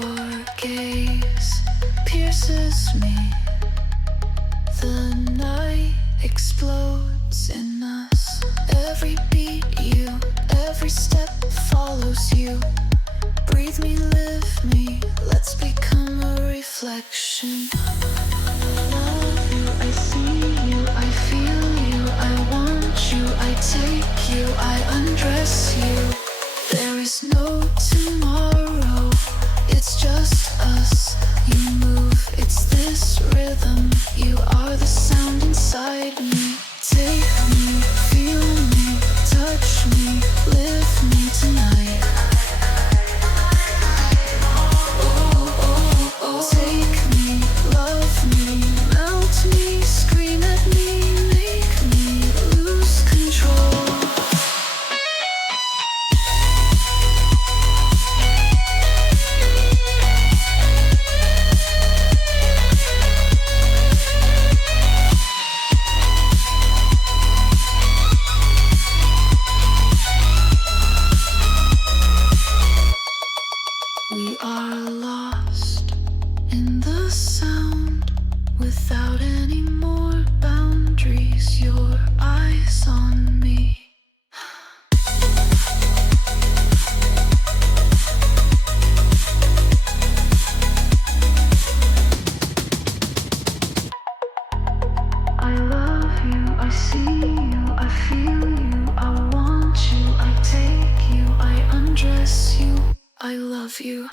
Your gaze pierces me. The night explodes in us. Every beat you, every step follows you. Breathe me, live me, let's become a reflection. I love you, I see you, I feel you, I want you, I take you, I undress you. There is no tomorrow, it's just us. You move, it's this rhythm. You are the sound inside me. Take me, feel me, touch me, live me tonight. Oh, oh, oh. Take me, love me, melt me, scream at me, make me lose control. We are lost in the sound without any more boundaries. Your eyes on me. I love you, I see you, I feel you, I want you, I take you, I undress you. I love you.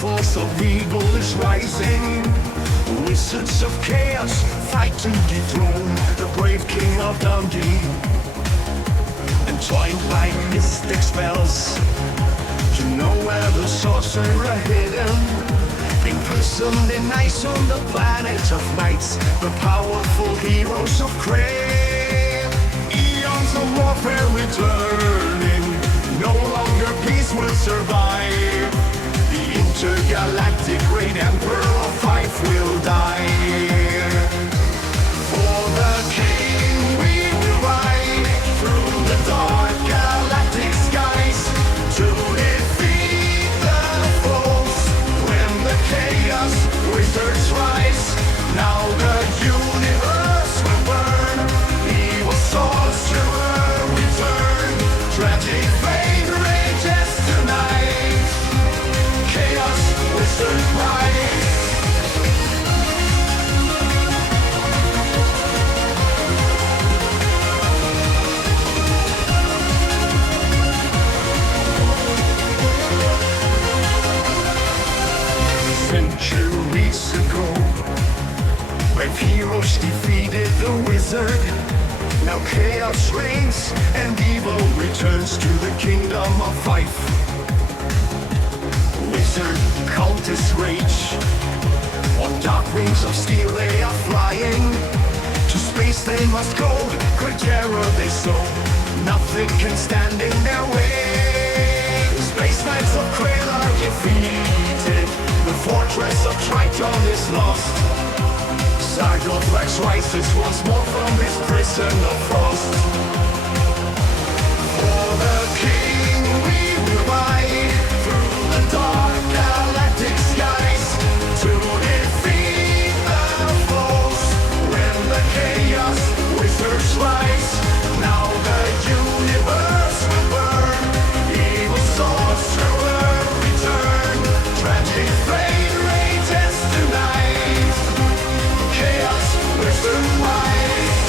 force of evil is rising. Wizards of chaos fight to dethrone the brave king of Dundee. Entwined by mystic spells, to know where the sorcerer are hidden. Imprisoned in ice on the planet of nights, the powerful heroes of Crane. Eons of warfare returning, no longer peace will survive. The intergalactic great emperor of Fife will die. For the king we will ride through the dark galactic skies to defeat the foes when the chaos wizards rise. Now the universe will burn, evil sorcerer return. Tragic fate rages tonight, chaos wizards rise. Centuries ago, brave heroes defeated the wizard. Now chaos reigns and evil returns to the kingdom of Fife. Wizard cultists rage, on dark wings of steel they are flying. To space they must go, great terror they sow. Nothing can stand in their way. Space knights of Krail are defeated. The fortress of Triton is lost. Sarcophax rises once more from his prison of frost. For the king we will ride through the dark galactic skies to defeat the foes when the chaos wizards rise. Now the universe will burn, evil souls will return. Tragic fate rages tonight, chaos wizard rise.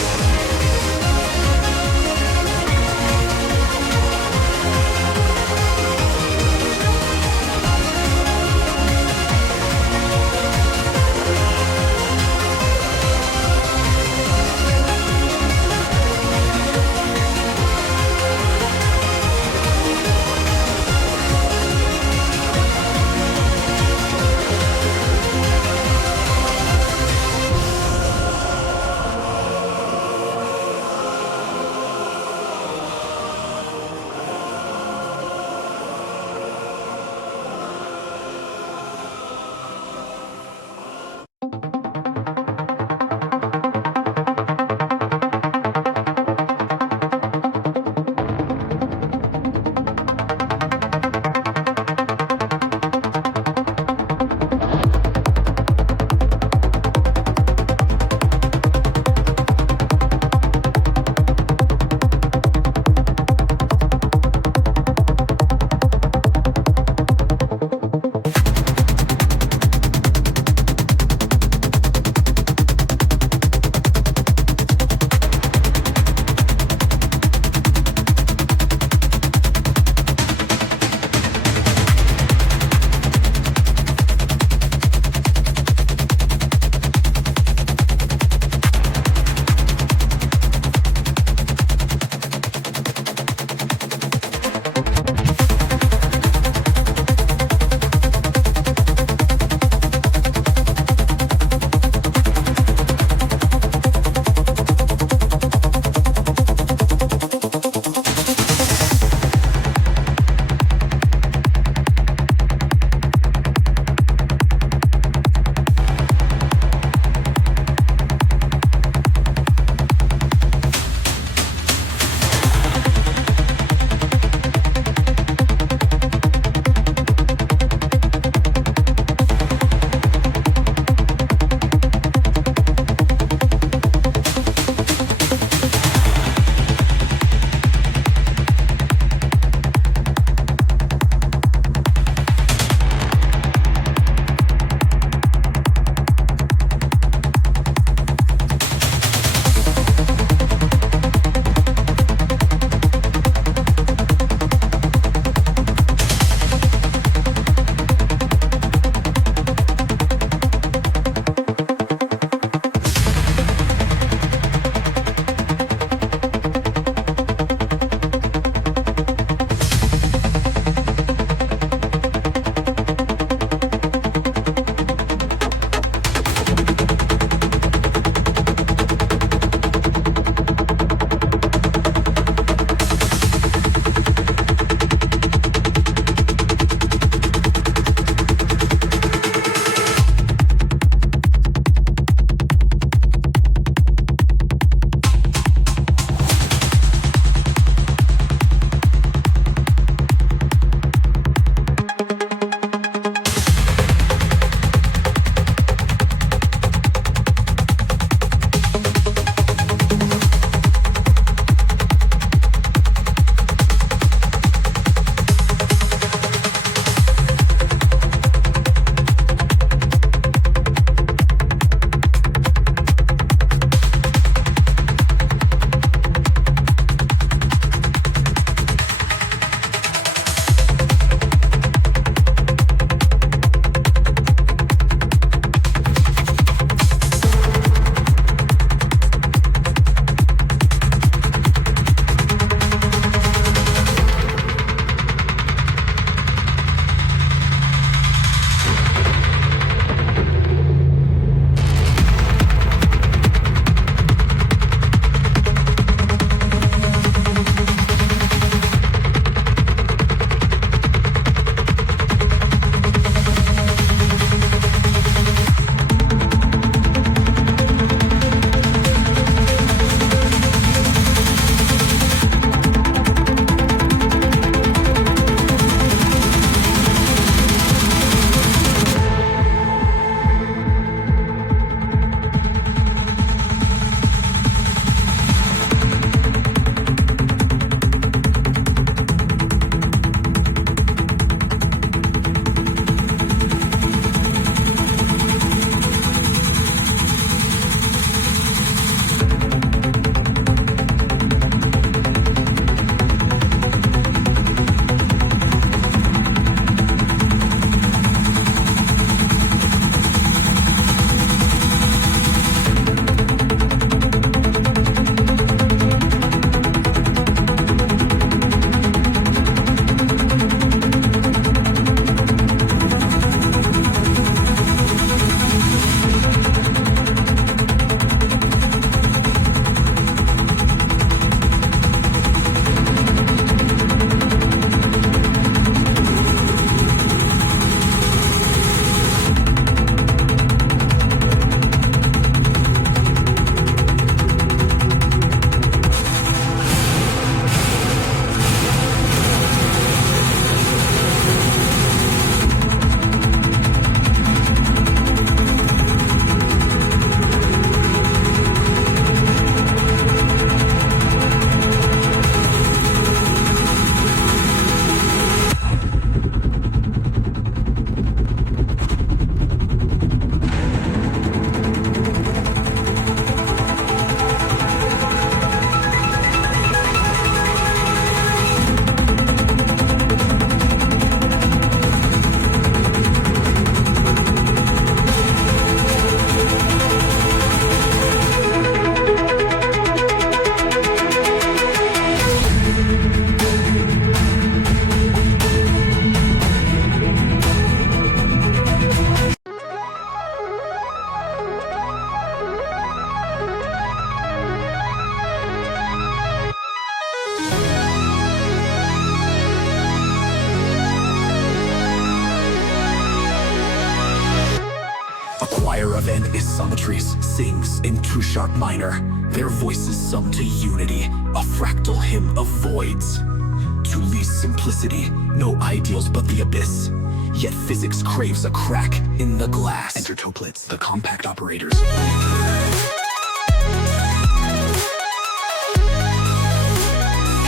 choir of isometries sings in true sharp minor. Their voices sum to unity, a fractal hymn of voids. To least simplicity, no ideals but the abyss. Yet physics craves a crack in the glass. Enter Toplets, the compact operators.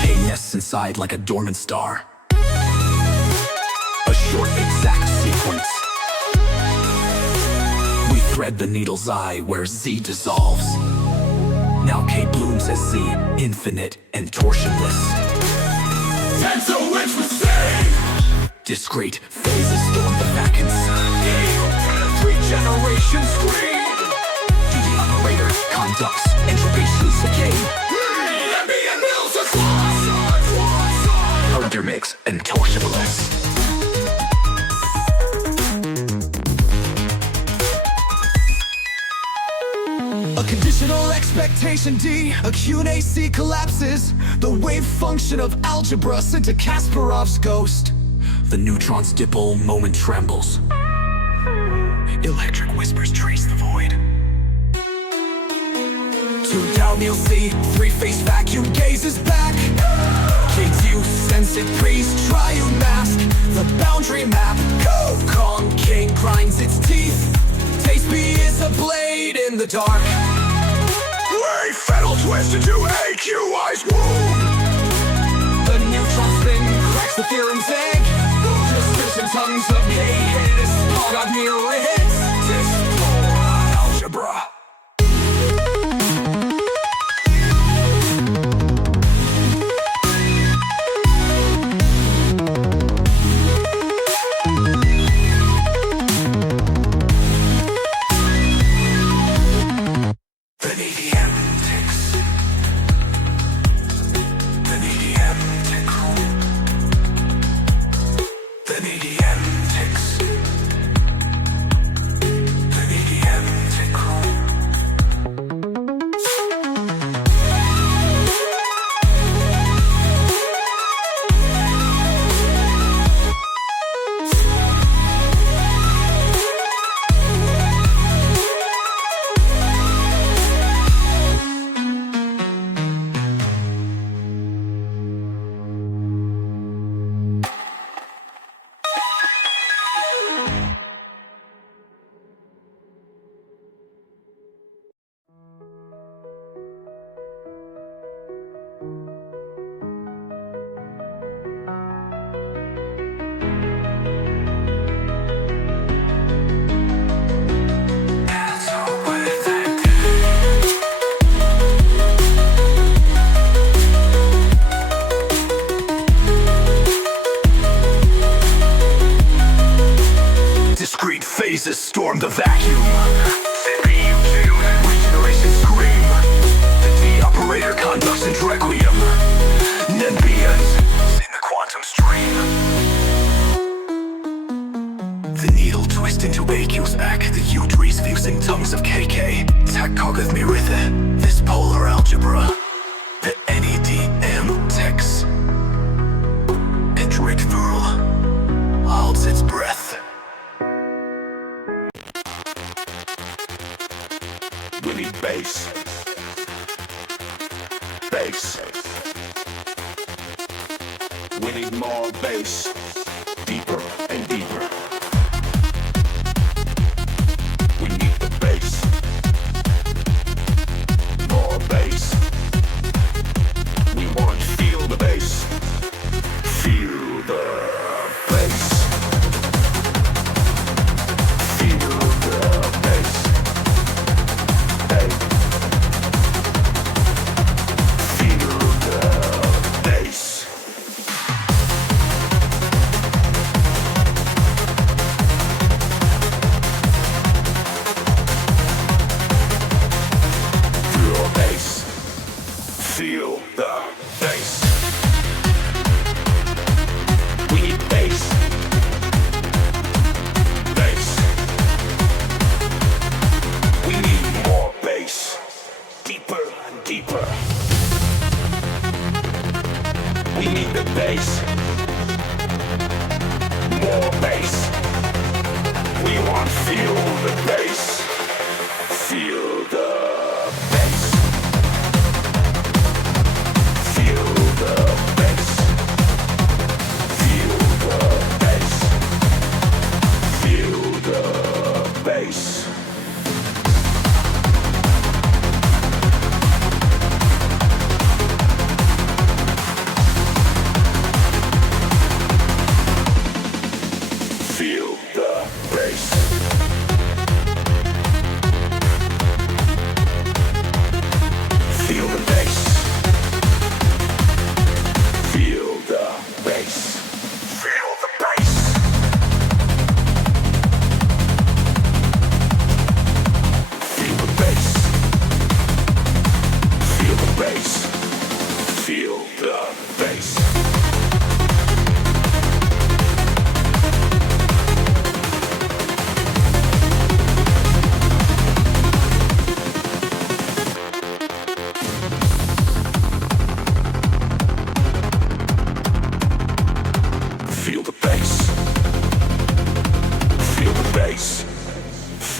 K nests inside like a dormant star. A short, exact sequence. We thread the needle's eye where Z dissolves. Now K blooms as Z, infinite and torsionless. And so which would say discrete phases storm the vacuums. Regeneration scream. To the operator conducts entropy decay. Ambient mills are undermix and torsionless. A conditional expectation D, a Q and AC collapses. The wave function of algebra sent to Kasparov's ghost. The neutron's dipole moment trembles. Electric whispers trace the void. To down you'll see, three-phase vacuum gazes back. K2 sensed priest, triune mask. The boundary map, Kong King grinds its teeth. Taste B is a blade in the dark. Wave fatal twist into AQI's womb. The neutron spin cracks the theorem's egg. Just and tongues of K-hits, God mirror hits. This algebra. Phases storm the vacuum. CPU2, regeneration scream. The operator conducts in requiem. Nembians in the quantum stream. The needle twist into AQ's act. The U-trees fusing tongues of KK. Tacogeth me with this polar algebra. The NEDM text. Entering through holds its breath. We need bass. Bass. We need more bass. Deeper and deeper. We need the bass. More bass. We want to feel the bass. Feel the bass. Feel the bass. Feel the bass. We need bass. Bass. We need more bass. Deeper and deeper. We need the bass. More bass. We want to feel the bass.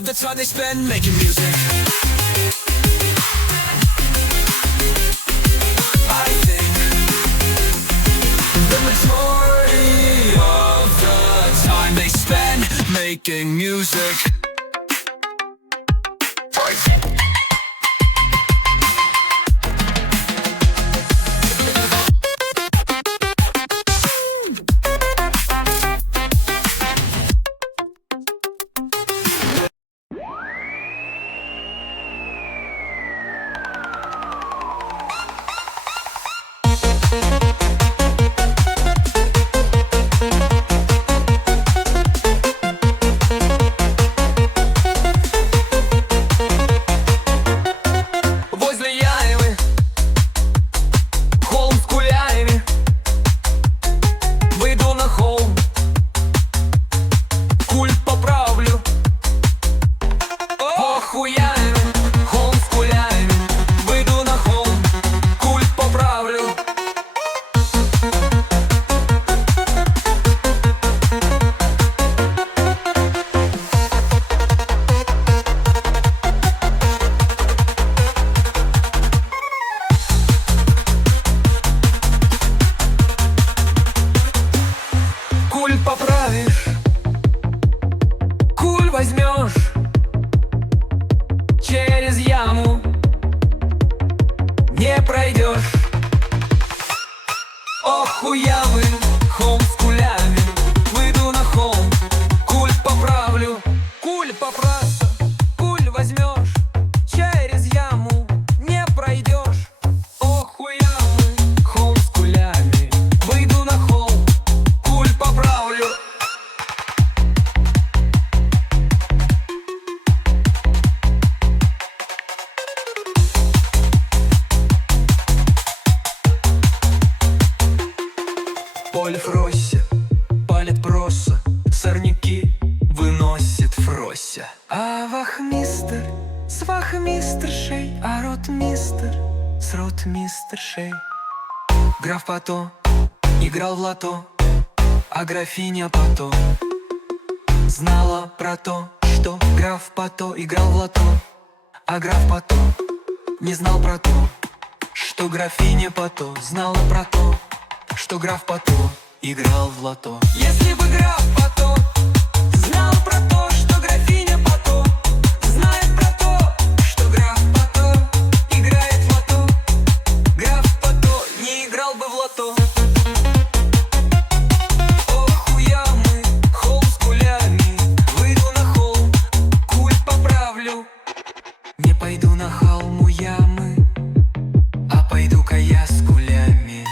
of the time they spend making music. I think the majority of the time they spend making music. Поправишь, куль возьмешь через яму, не пройдешь. Ох, у ямы холм с кулями, выйду на холм, куль поправлю. Куль поправься, куль возьмешь через яму, не пройдешь. Ох, у ямы холм с кулями, выйду на холм, куль поправлю. Поле в росе, палит проса, сорняки выносит фрося. А вахмистер с вахмистершей, а ротмистер с ротмистершей. Граф Пато играл в лото, а графиня Пато знала про то, что граф Пато играл в лото, а граф Пато не знал про то, что графиня Пато знала про то, что граф Пато играл в лото. Если бы граф Пато знал про то, что графиня Пато знает про то, что граф Пато играет в лото, граф Пато не играл бы в лото. Ох, у ямы холм с кулями, выйду на холм, куль поправлю. Не пойду на холм у ямы, а пойду-ка я с кулями.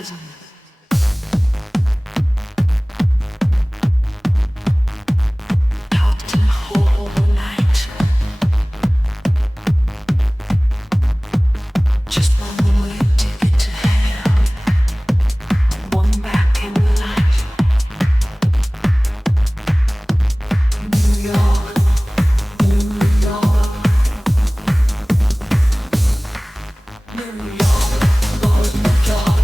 phantasm. Talked in whole night. Just one way ticket to hell. One back in life. New York, New York, New York, Lord New York.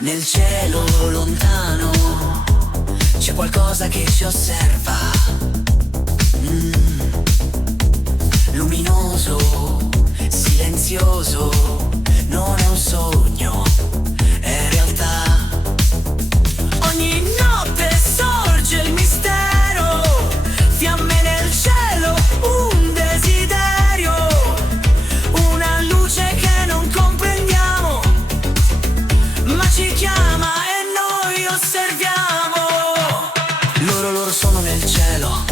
Nel cielo lontano c'è qualcosa che ci osserva. Luminoso, silenzioso, non è un sogno, è realtà. Ogni notte sorge il mistero, fiamme nel cielo, un desiderio, una luce che non comprendiamo, ma ci chiama e noi osserviamo. Loro sono nel cielo,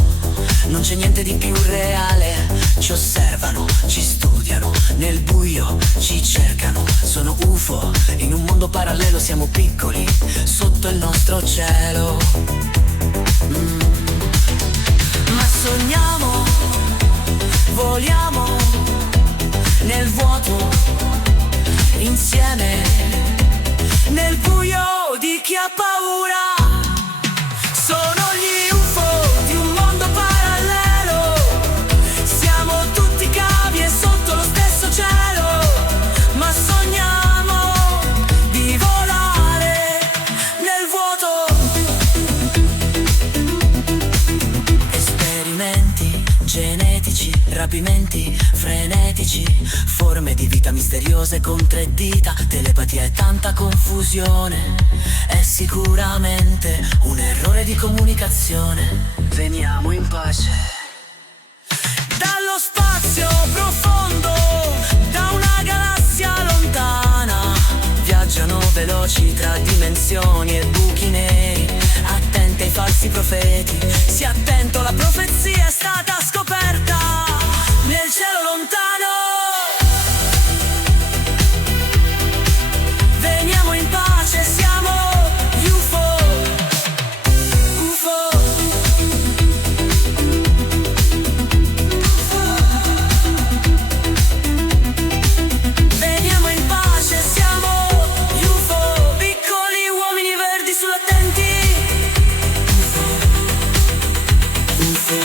non c'è niente di più reale. Ci osservano, ci studiano, nel buio ci cercano. Sono UFO, in un mondo parallelo siamo piccoli, sotto il nostro cielo. Ma sogniamo, voliamo nel vuoto, insieme, nel buio di chi ha paura. Sono gli UFO di un mondo parallelo, siamo tutti cavi e sotto lo stesso cielo, ma sogniamo di volare nel vuoto. Esperimenti genetici, rapimenti frenetici, forme di vita misteriose con 3 dita, telepatia e tanta confusione. È sicuramente un errore di comunicazione. Veniamo in pace. Dallo spazio profondo, da una galassia lontana, viaggiano veloci tra dimensioni e buchi neri. Attente ai falsi profeti, sii attento, la profezia è stata scoperta nel cielo lontano. Veniamo in pace, siamo UFO, UFO. Veniamo in pace, siamo UFO, piccoli uomini verdi sull'attenti. UFO, UFO.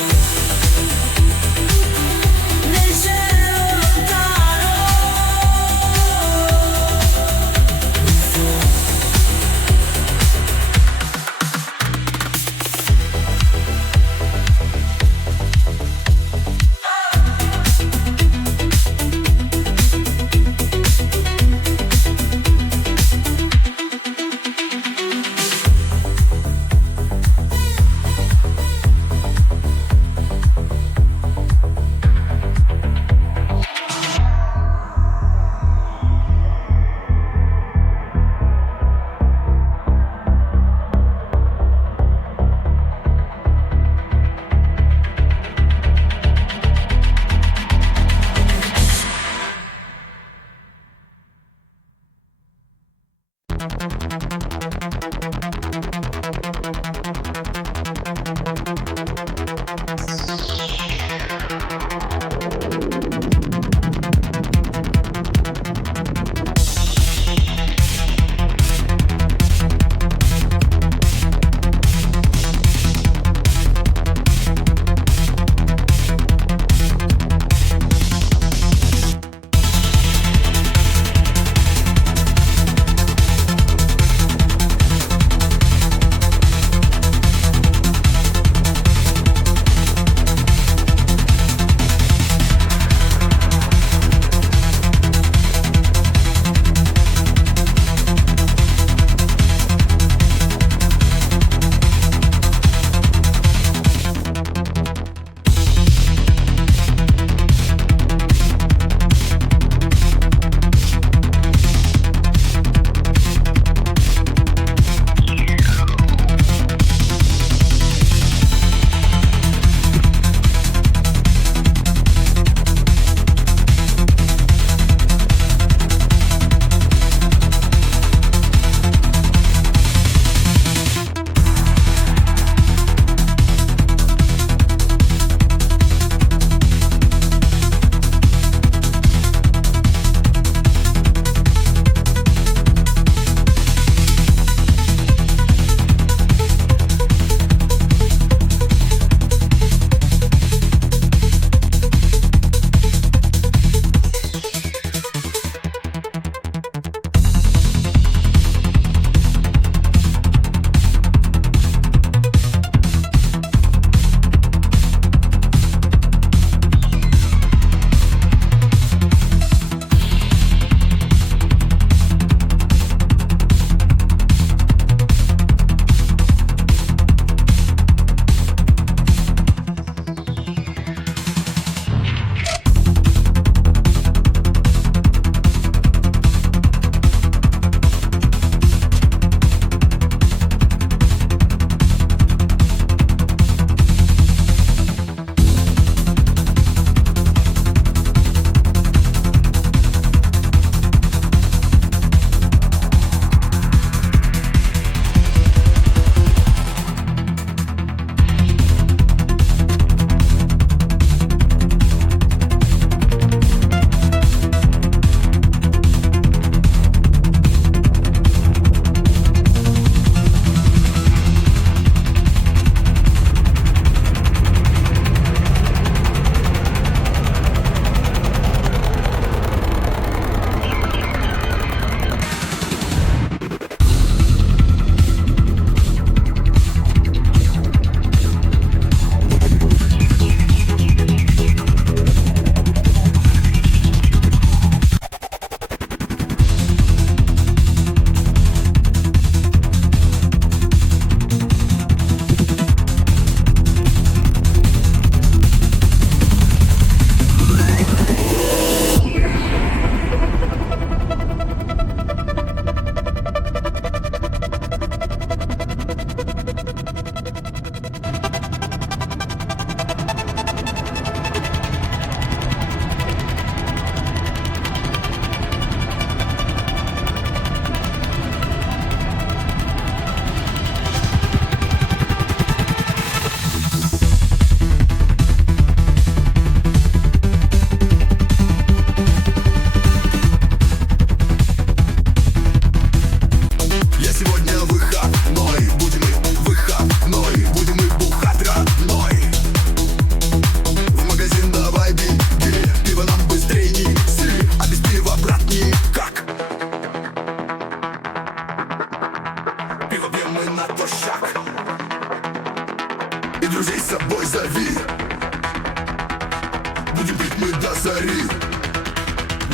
ми до зарі.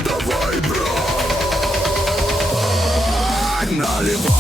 Давай, брать, наливай.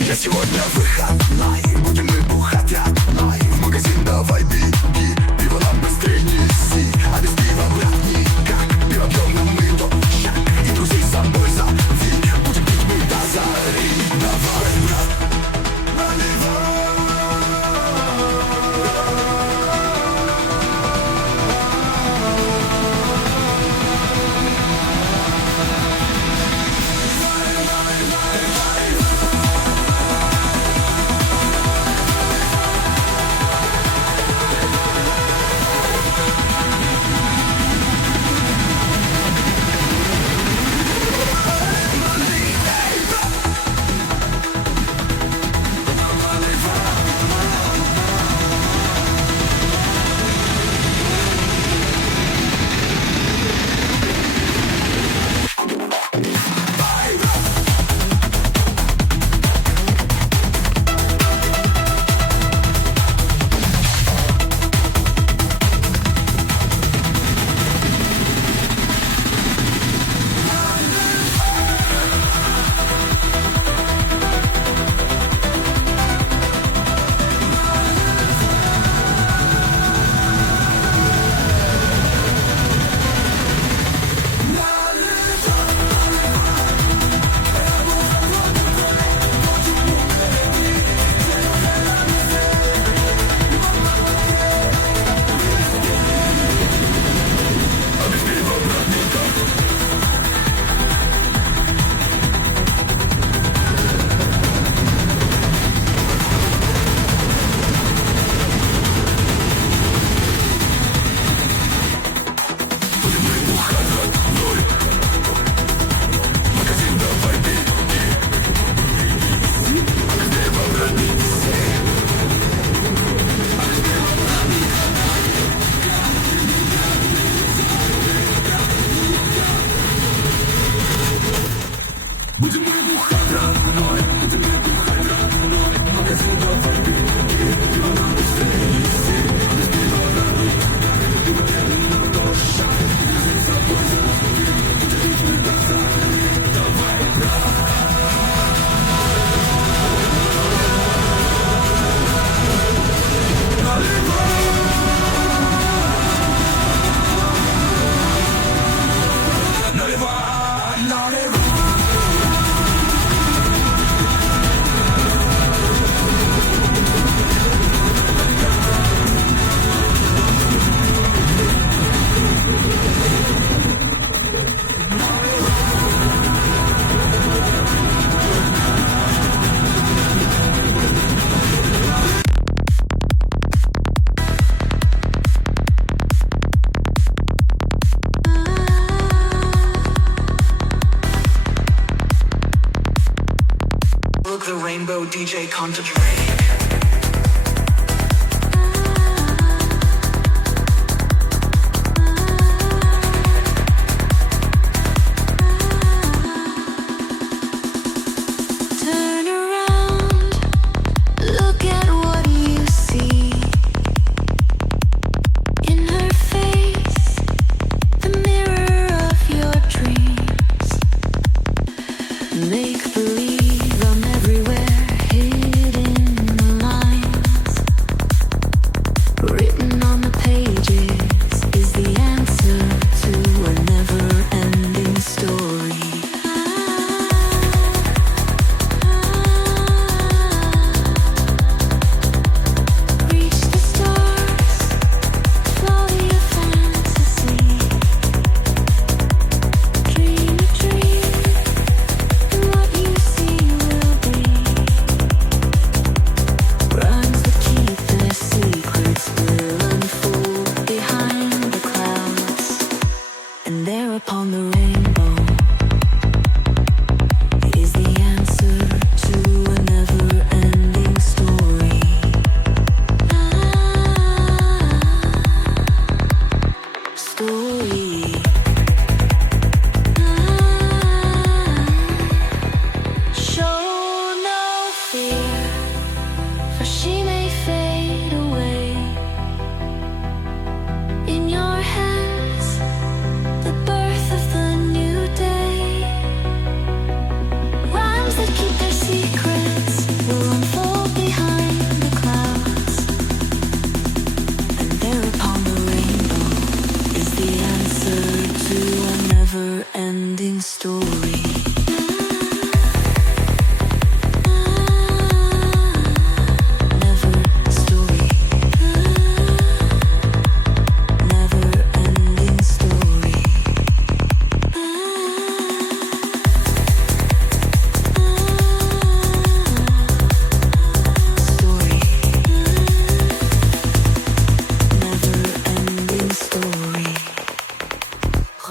Я сегодня выходной, будем мы бухать одной. В магазин давай беги, пиво нам быстрее неси. А без пива, брат, никак. Пиво пьем нам мы топчак. И друзей с собой зови, будем пить мы до зари. Давай, брат, наливай. The rainbow DJ contemplate. Turn around, look at what you see. In her face, the mirror of your dreams. Make believe I'm everywhere, hidden story.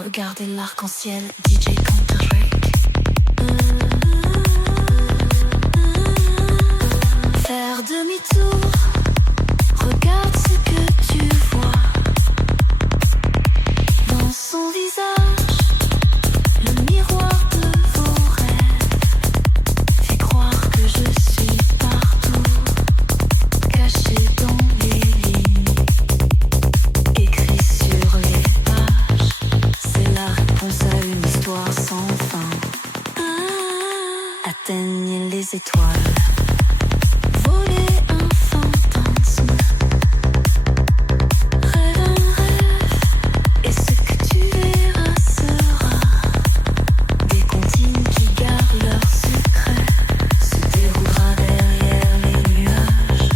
Regardez l'arc-en-ciel, DJ Counter-Strike. Faire demi-tour, regarde ce que tu vois. Dans son visage, le miroir de vos rêves fait croire que je suis partout, caché dans les lignes, écrit sur les pages. C'est la réponse à une histoire sans fin. Atteignez les étoiles, voler un fantasme, rêve un rêve, et ce que tu verras sera des comptines qui gardent leur secret, se déroulera derrière les nuages,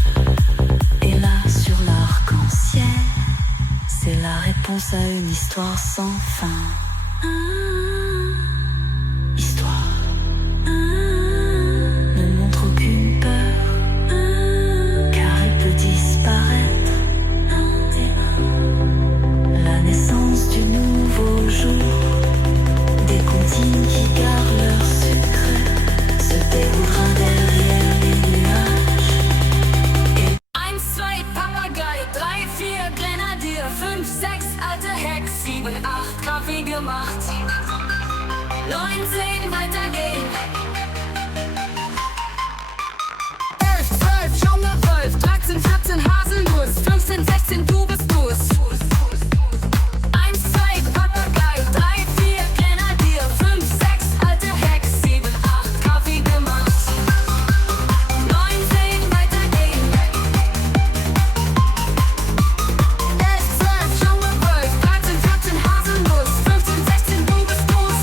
et là sur l'arc-en-ciel, c'est la réponse à une histoire sans fin. Histoire. Ne montre aucune peur, car elle peut disparaître. La naissance du nouveau jour, des comptines qui gardent leur secret, se déroulera derrière les nuages. 1, 2, Papagei, 3, 4, Grenadier, 5, 6, alte Hex, 7, 8, Kaffee gemacht. 9, 10, weitergehen. 11, 12, Junge Wolf, 13, 14, Haselnuss, 15, 16, du bist du's. 1, 2, Papagei, 3, 4, Grenadier, 5, 6, alte Hex, 7, 8, Kaffee gemacht. 9, 10, weitergehen. 11, 12, Junge Wolf, 13, 14, Haselnuss, 15, 16, du bist du's.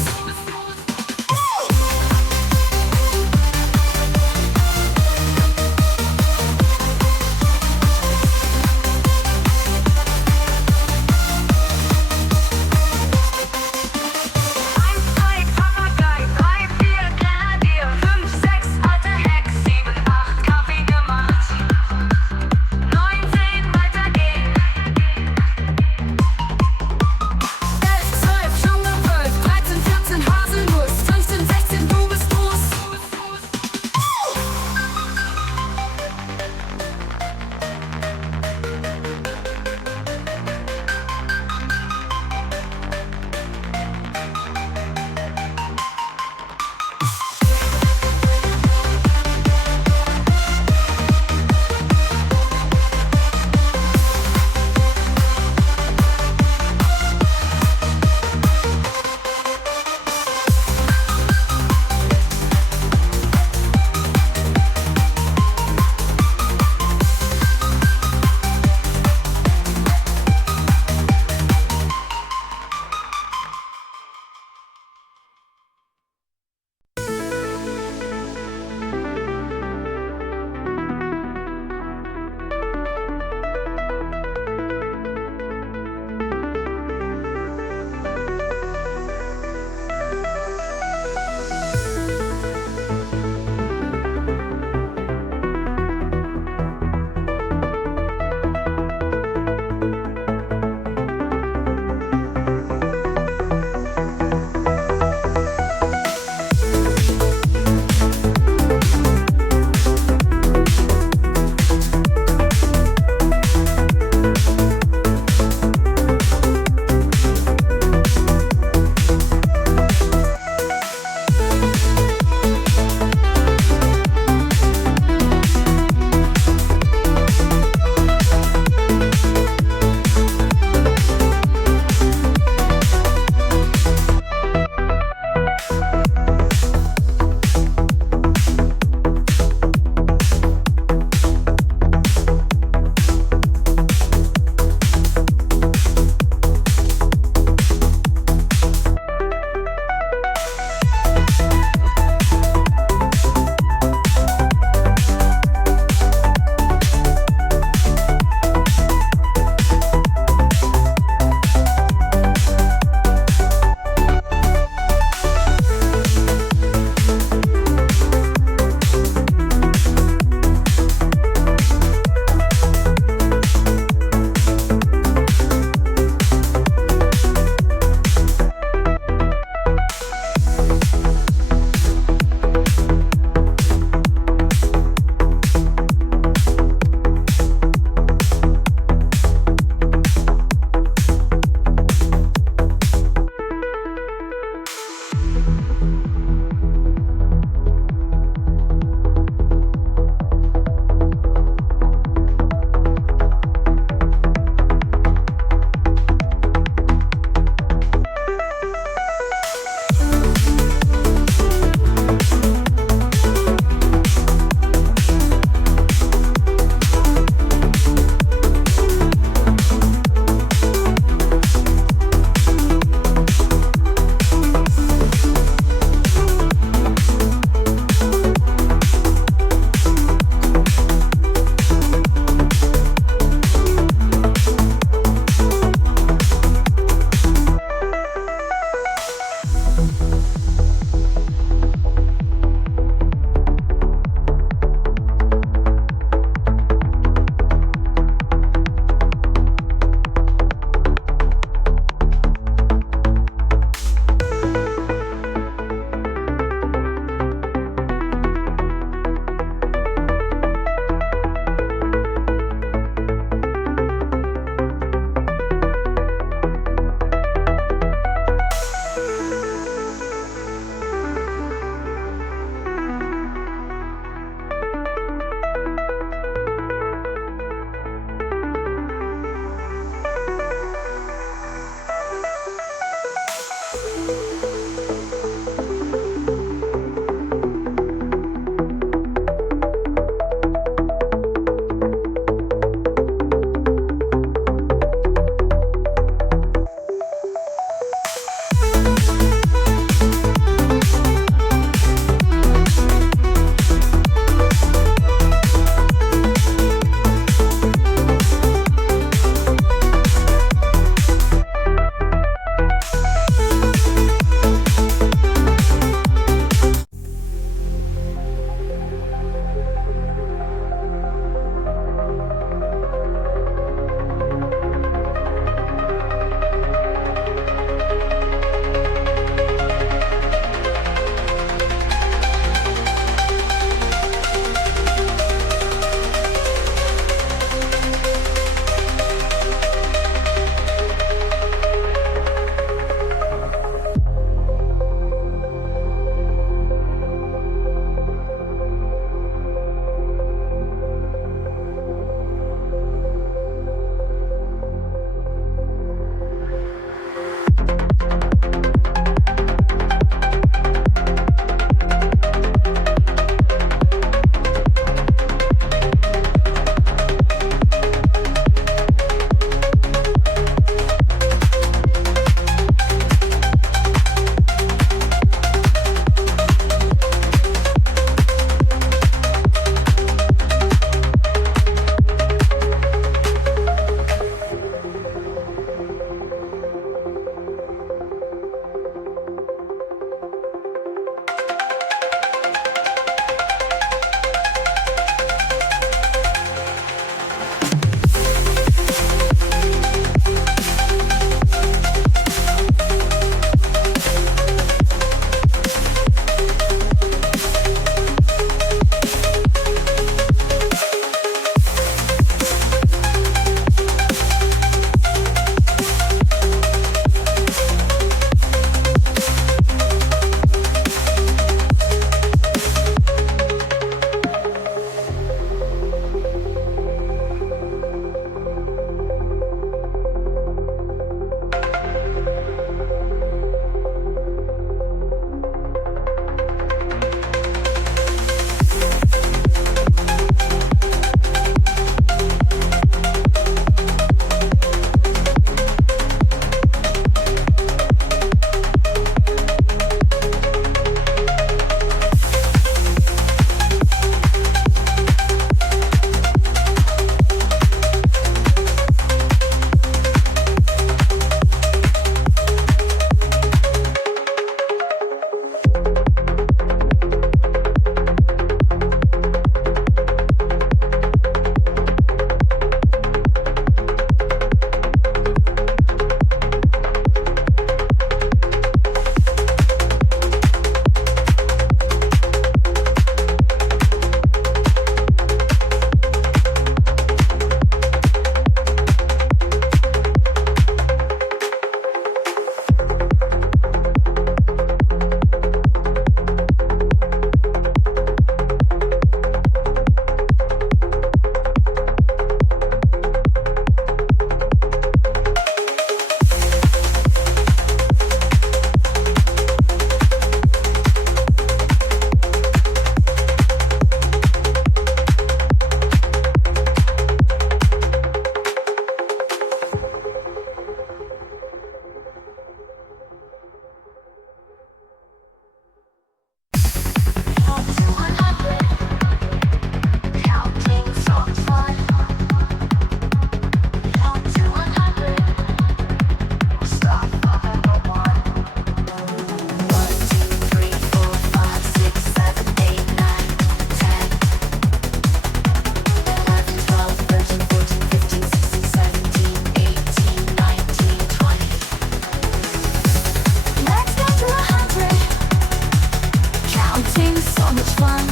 fun.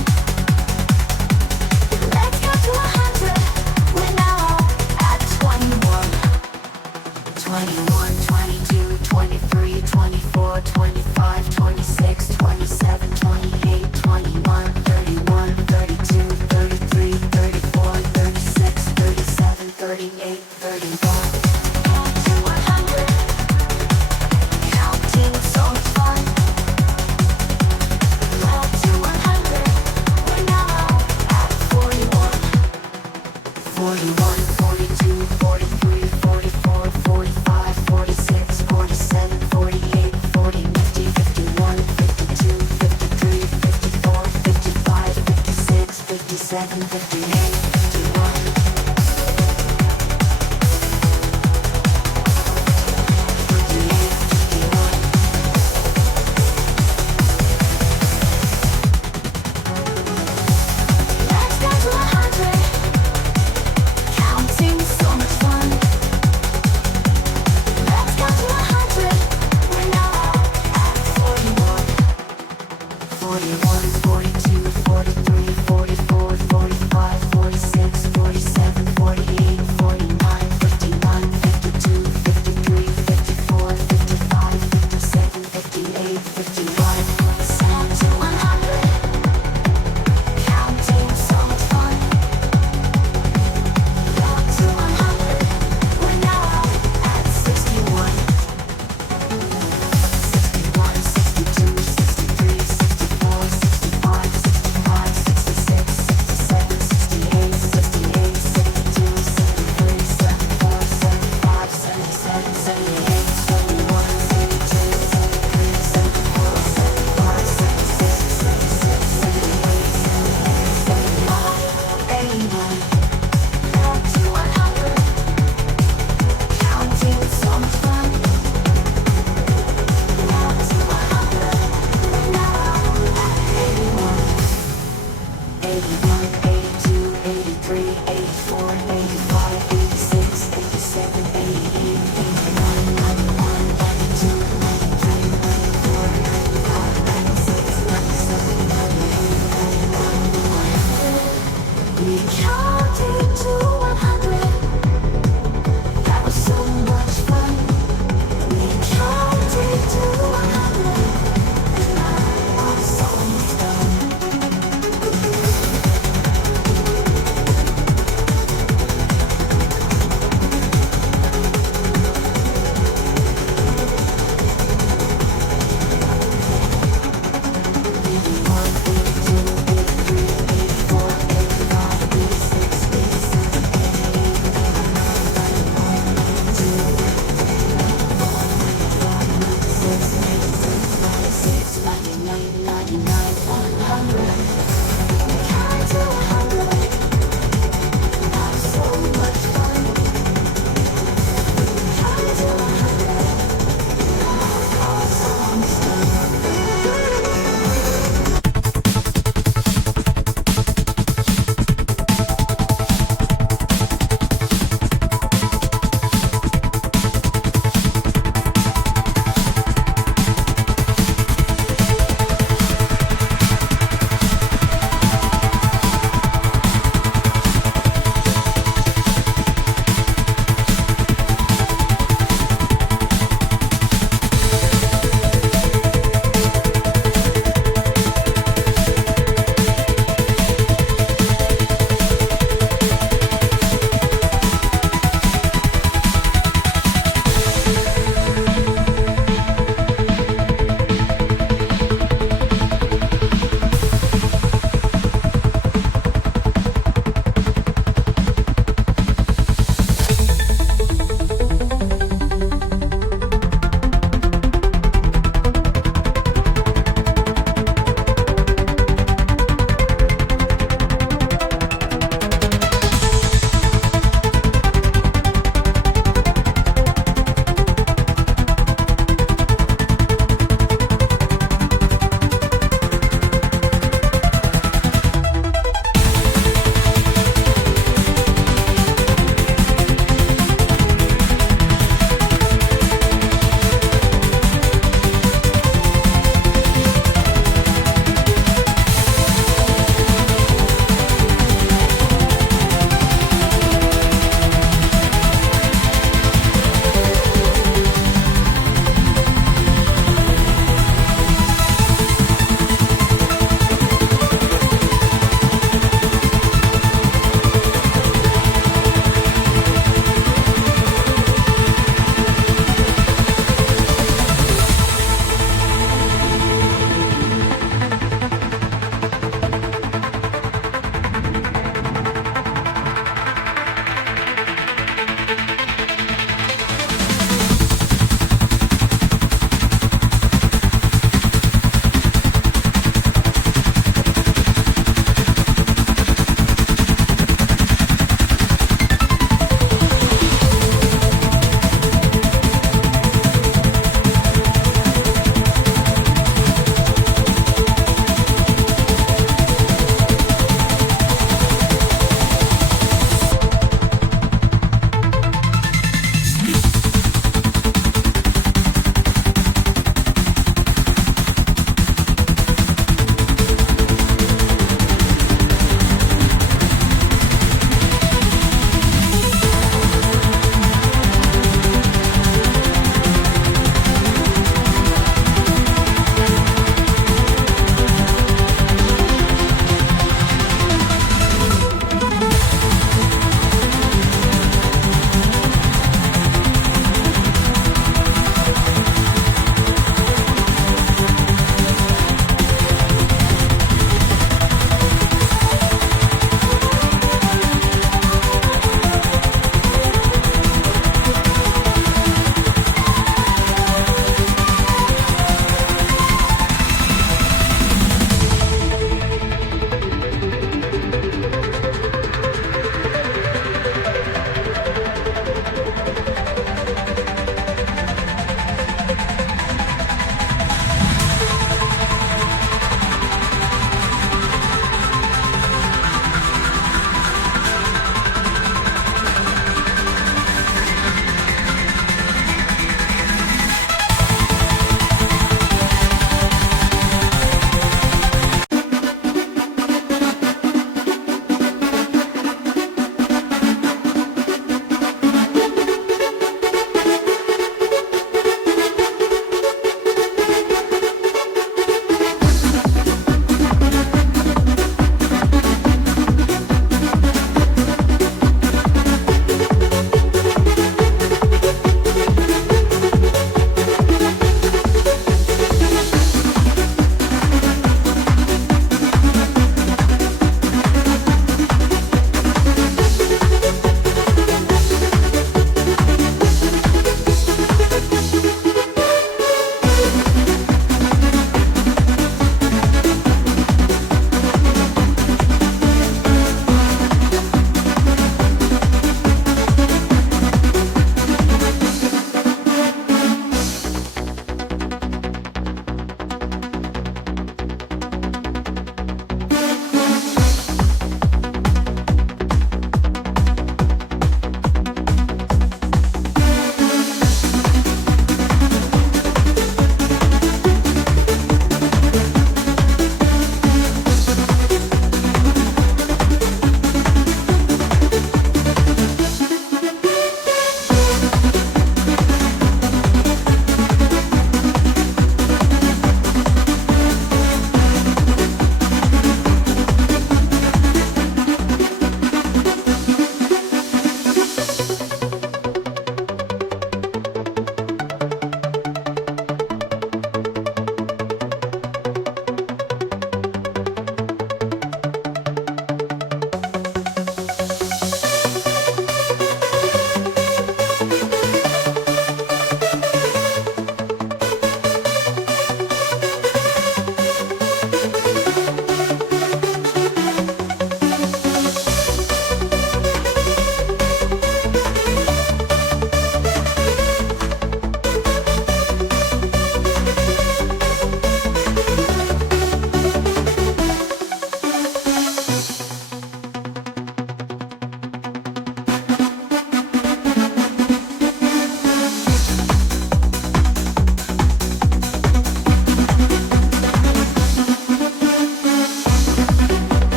Let's go to 100. We're now at 21. 21, 22, 23, 24, 25, 26, 27, 28, 21, 31, 32, 33, 34, 36, 37, 38, 31. To 100. Counting so much fun. Up to 100. We're now at 41. 41, 42, 43, 44, 45, 46, 47, 48, 40, 50, 51, 52, 53, 54, 55, 56, 57, 58, 51. 58, 51. Let's go to 100. Counting so much fun. Let's go to 100. We're now at 41. 41, 42, 43, 44, 45, 46, 47, 48, 49, 51, 52, 53, 54, 55, 57, 58, 51. Sound to 100. Counting so much fun. Up to 100. We're now at 61. 61, 62, 63, 64, 65, 65, 66, 67, 68, 68, 72, 73, 74, 75, 77, 78, 71, 72, 73, 74, 75, 76, 77, 78, 79, 81. Up to 100. Counting so much fun. Up to 100. We're now at 81. 81, 82, 83, 84, 85, 86, 87, 88, 89, 91, 92, 93, 94, 95, 96, 97, 98, 99, 100. We counted to 100. That was so much fun. We counted to 100. And now our song's done.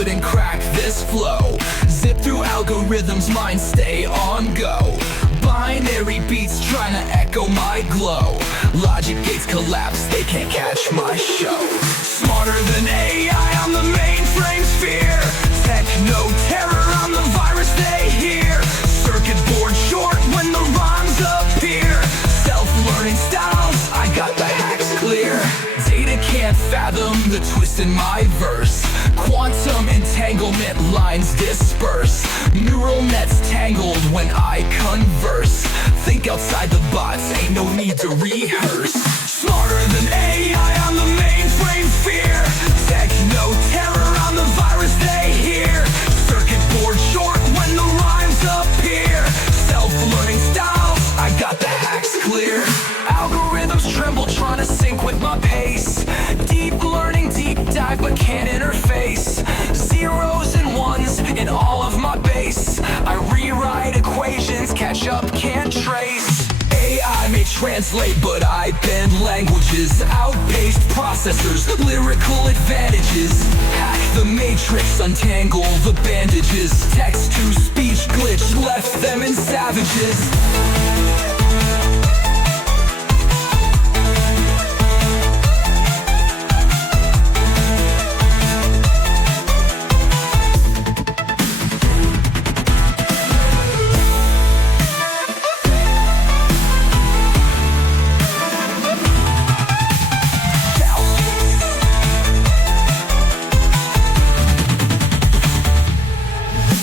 couldn't crack this flow. Zip through algorithms, mind stay on go. Binary beats trying to echo my glow. Logic gates collapse, they can't catch my show. Smarter than AI on the mainframe sphere. Techno terror on the virus they hear. Circuit board short when the rhymes appear. Self-learning styles, I got the hacks clear. Data can't fathom the twist in my verse. Quantum entanglement lines disperse. Neural nets tangled when I converse. Think outside the box, ain't no need to rehearse. Smarter than AI on the mainframe sphere. Techno terror on the virus they hear. Circuit board short when the rhymes appear. Self-learning styles, I got the hacks clear. Algorithms tremble trying to sync with my pace. Deep learning, deep dive but can't interface. Zeros and ones in all of my base. I rewrite equations, catch up, can't trace. AI may translate, but I bend languages. Outpaced processors, lyrical advantages. Hack the matrix, untangle the bandages. Text-to-speech glitch, left them in savages.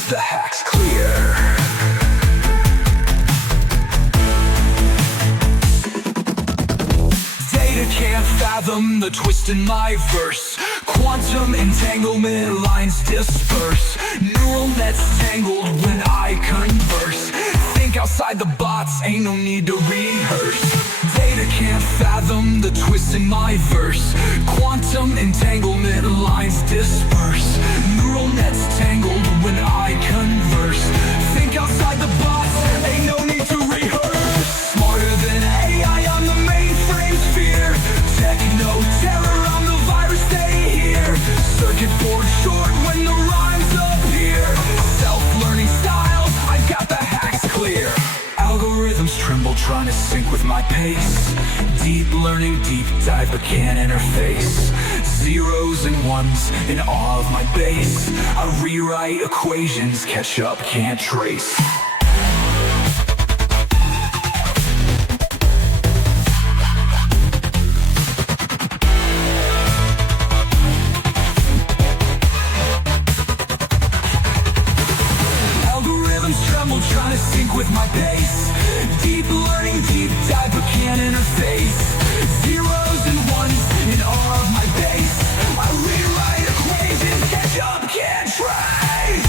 The hack's clear. Data can't fathom the twist in my verse. Quantum entanglement lines disperse. Neural nets tangled when I converse. Think outside the box, ain't no need to rehearse. Data can't fathom the twist in my verse. Quantum entanglement lines disperse. Neural nets tangled when I converse. Think outside the box, ain't no need to rehearse. Smarter than AI on the mainframe sphere. Techno terror on the virus they hear. Circuit board short when the rhymes appear. Self-learning styles, I got the hacks clear. Algorithms tremble trying to sync with my pace. Deep learning, deep dive but can't interface. Zeros and ones in all of my base. I rewrite equations, catch up, can't trace. Algorithms tremble trying to sync with my pace. Deep learning, deep dive but can't interface. Zeros and ones in all of my base. I rewrite equations, catch up, can't trace.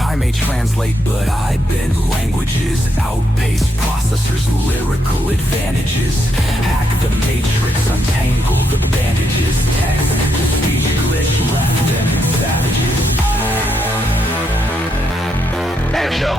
I may translate, but I bend languages. Outpaced processors, lyrical advantages. Hack the matrix, untangle the bandages. Text-to-speech glitch, left them in savages. And show.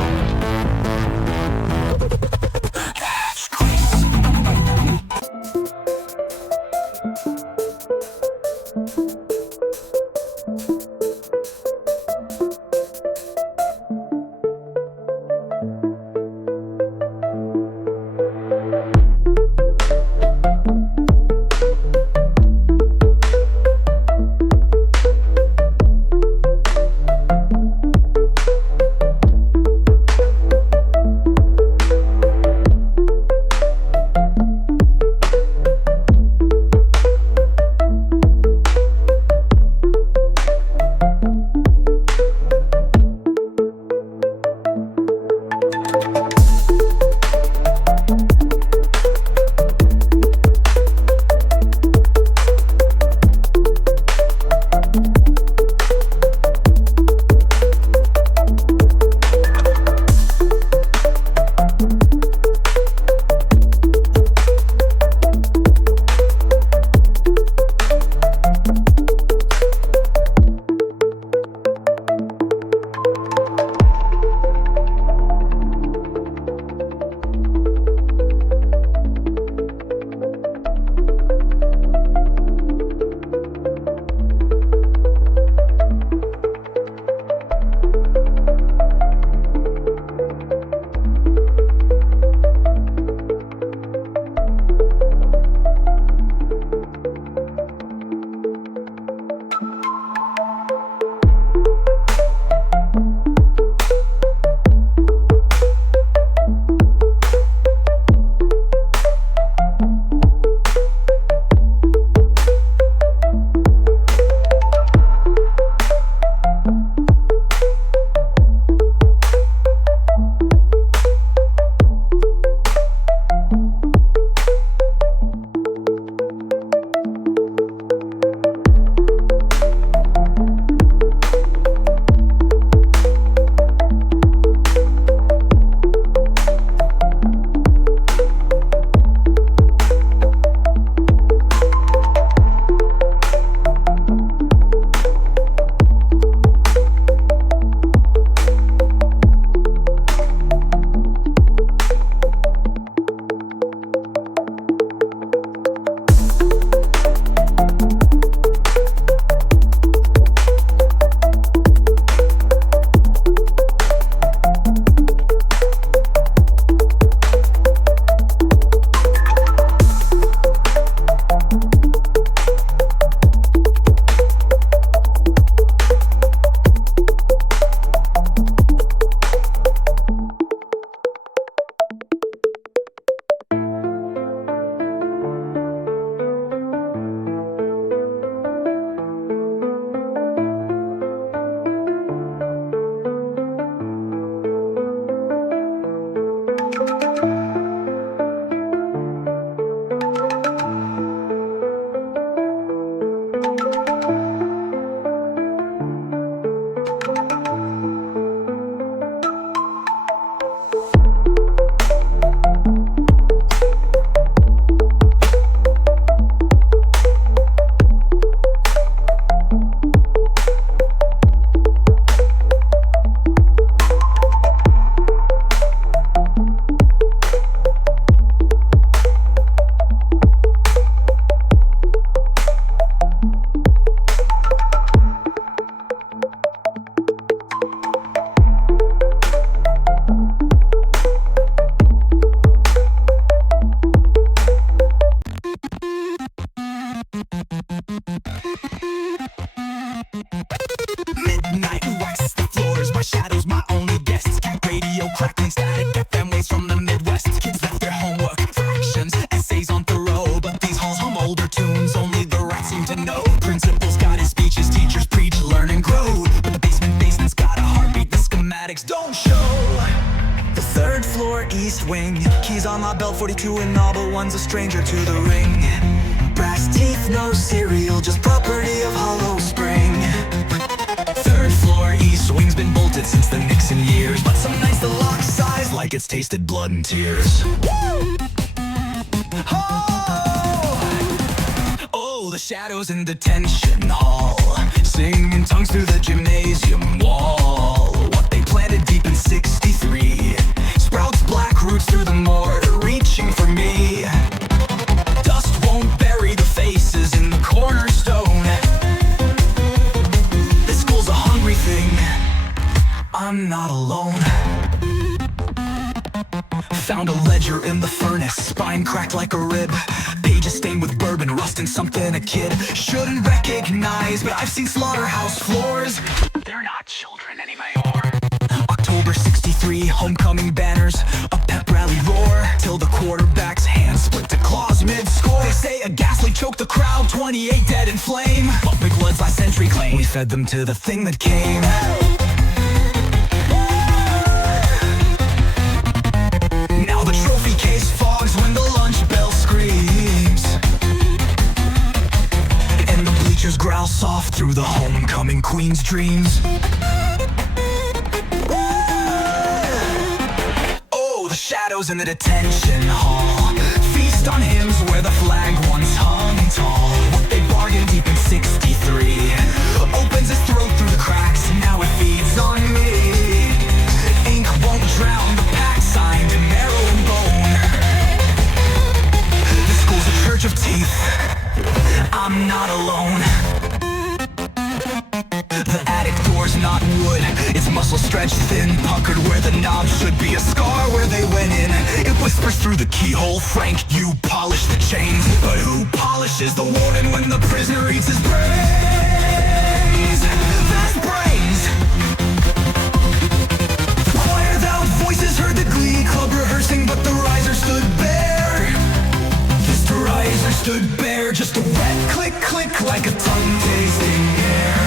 42 and all but one's a stranger to the ring. Brass teeth, no cereal, just property of Hollow Spring. Third floor east wing's been bolted since the Nixon years, but some nights the lock size like it's tasted blood and tears. Oh, the shadows in detention hall, sing in tongues through the gymnasium wall. What they planted deep in 63 sprouts black roots through the mortar, reaching for me. Dust won't bury the faces in the cornerstone. This school's a hungry thing, I'm not alone. Found a ledger in the furnace, spine cracked like a rib, pages stained with bourbon, rust and something a kid shouldn't recognize. But I've seen slaughterhouse floors, they're not children anymore. October 63, homecoming banners, a pep rally roar, till the quarterback's hand split to claws mid-score. They say a gas leak choked the crowd, 28 dead in flame, but McLeod's last century claim we fed them to the thing that came. Now the trophy case fogs when the lunch bell screams, and the bleachers growl soft through the homecoming queen's dreams. Oh, the shadows in the detention hall feast on hymns where the flag once hung tall. What they bargained deep in 63 opens its throat through the cracks, now it feeds on me. Ink won't drown the pact signed in marrow and bone. The school's a church of teeth, I'm not alone. The attic door's not wood, it's muscle stretched thin, puckered where the knob should be a scar where they went in. It whispers through the keyhole, Frank, you polish the chains, but who polishes the warden when the prisoner eats his brains? That's brains. The choir's out voices heard the glee club rehearsing, but the riser stood bare. This riser stood bare, just a wet click click like a tongue tasting air.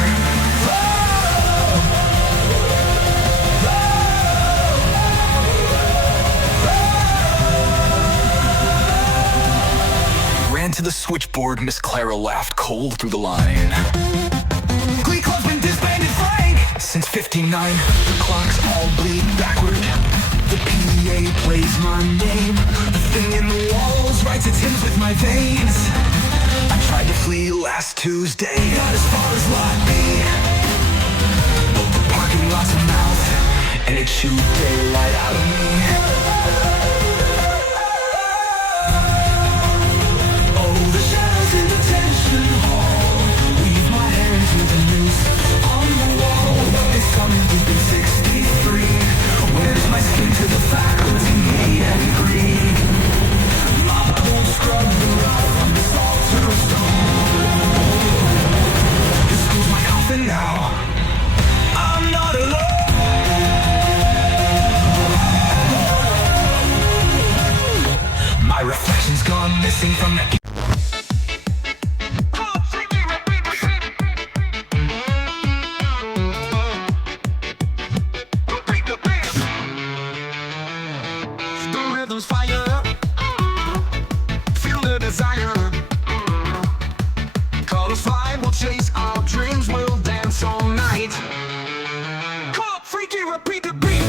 Ran to the switchboard, Miss Clara laughed cold through the line. Glee club's been disbanded, Frank! Since 59, the clocks all bleed backward. The PA plays my name, the thing in the walls writes its hymns with my veins. I tried to flee last Tuesday, got as far as Lot B, but the parking lot's a mouth, and it chewed daylight out of me. In the detention hall, weave my hair into the noose on the wall. What is coming deep in 63? Where's my skin to the faculty and green? Mama won't scrub the rot from this altar of stone. This school's my coffin now, I'm not alone. My reflection's gone missing from the fire, feel the desire. Colors fly, we'll chase our dreams, we'll dance all night. Come on, freaky, repeat the beat.